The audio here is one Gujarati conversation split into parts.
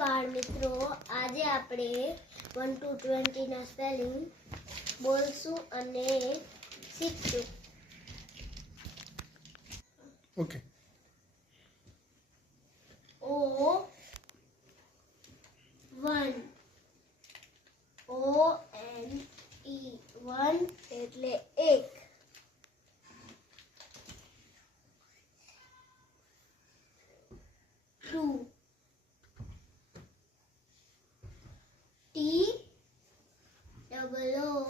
બાળ મિત્રો, આજે આપણે 1 to 20 ના સ્પેલિંગ બોલશું અને શીખશું. ઓકે. O 1 ONE 1 એટલે એક. Two TOOWO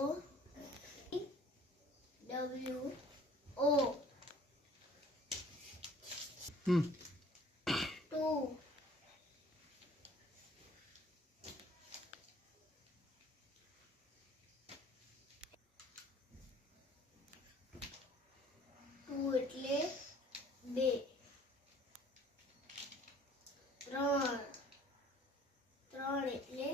2 2 એટલે 2. 3 એટલે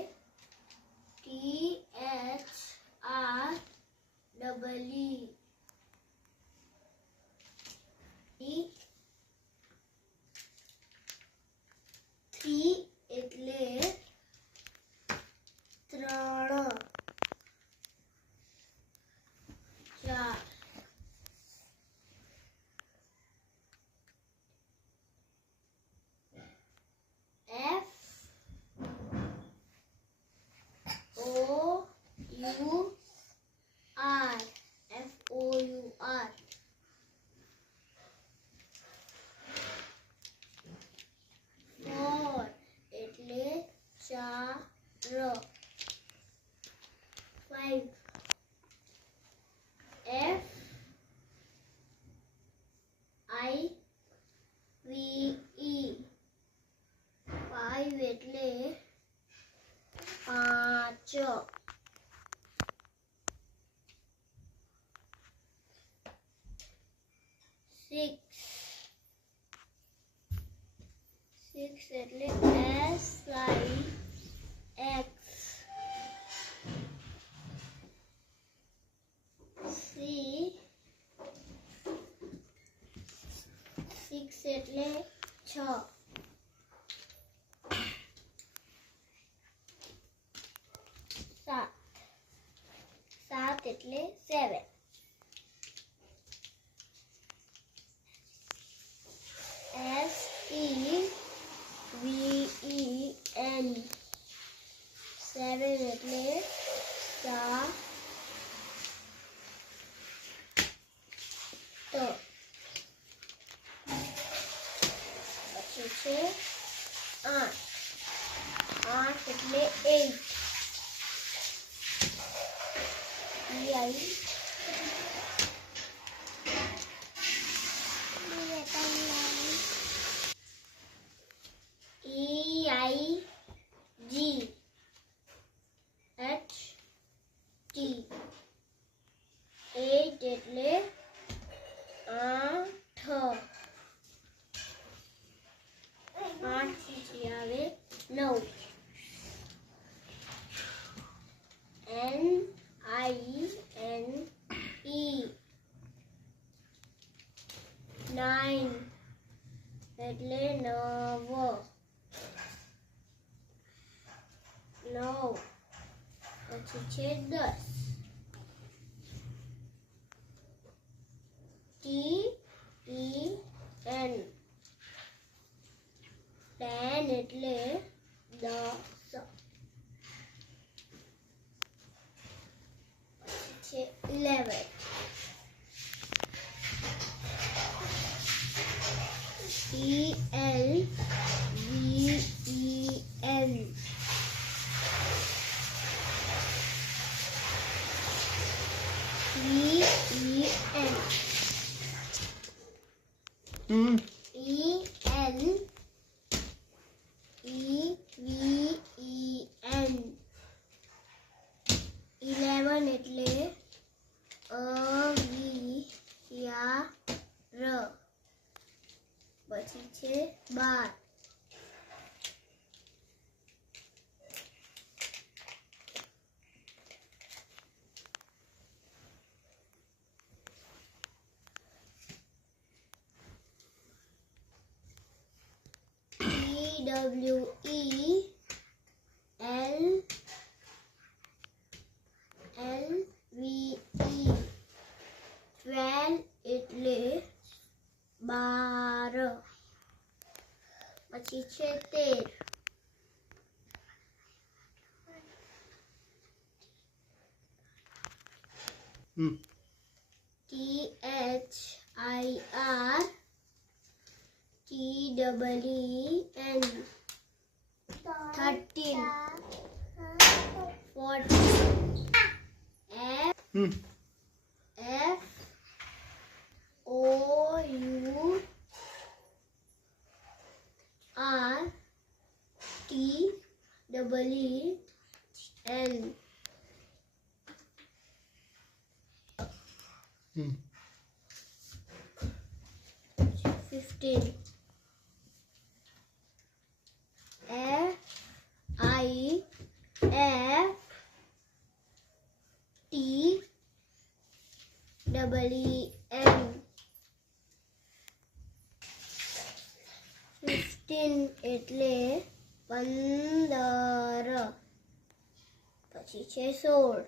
THREE 3 એટલે 3. 4 FOUR 4 એટલે 4. 5 FIVE 5 એટલે 5. 6 એટલે SIX 6 એટલે 6. 7 એટલે 7. 7 એટલે 7. પછી છે 8 એટલે 8. EIGHT 8 એટલે 8. 8 પછી આવે 9. NINE 9 એટલે 9. 9 પછી છે 10. TEN 10 એટલે 10. પછી છે 11. ELVEN 11 એટલે અવિયાર. પછી છે 12. TWE છે 13. THIRTEEN 13. 14. FOURTEEN 15. FIFTEEN 15 એટલે 15. પછી છે 16.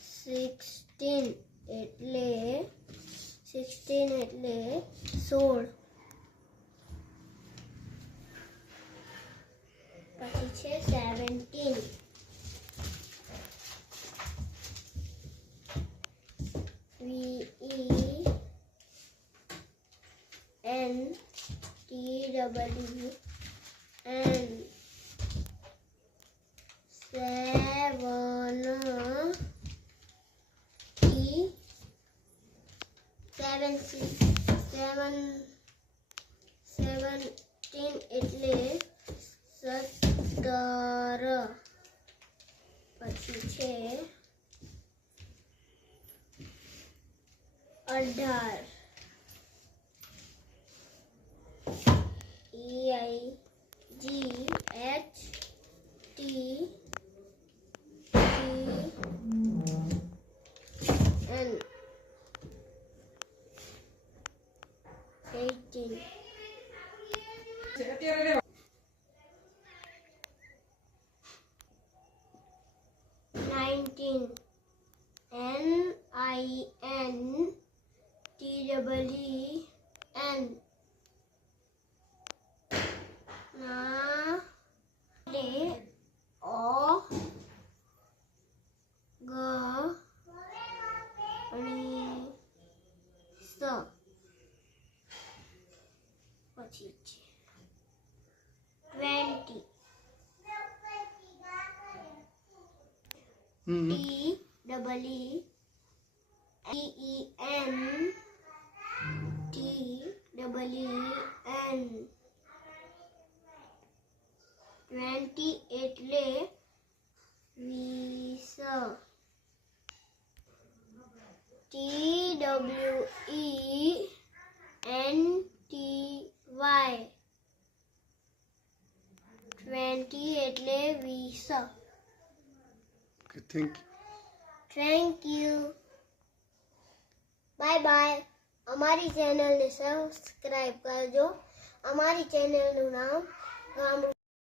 SIXTEEN 16 એટલે 16. પછી છે 17. VENTEEN 17 એટલે 17. પછી છે 18. EIGHTEEN 18. 19. NINTEEN 20. TEEN 20 એટલે 20. TWENTY 20 એટલે 20. Okay, thank you. Bye bye. અમારી ચેનલને સબસ્ક્રાઈબ કરજો. અમારી ચેનલનું નામ ગામડું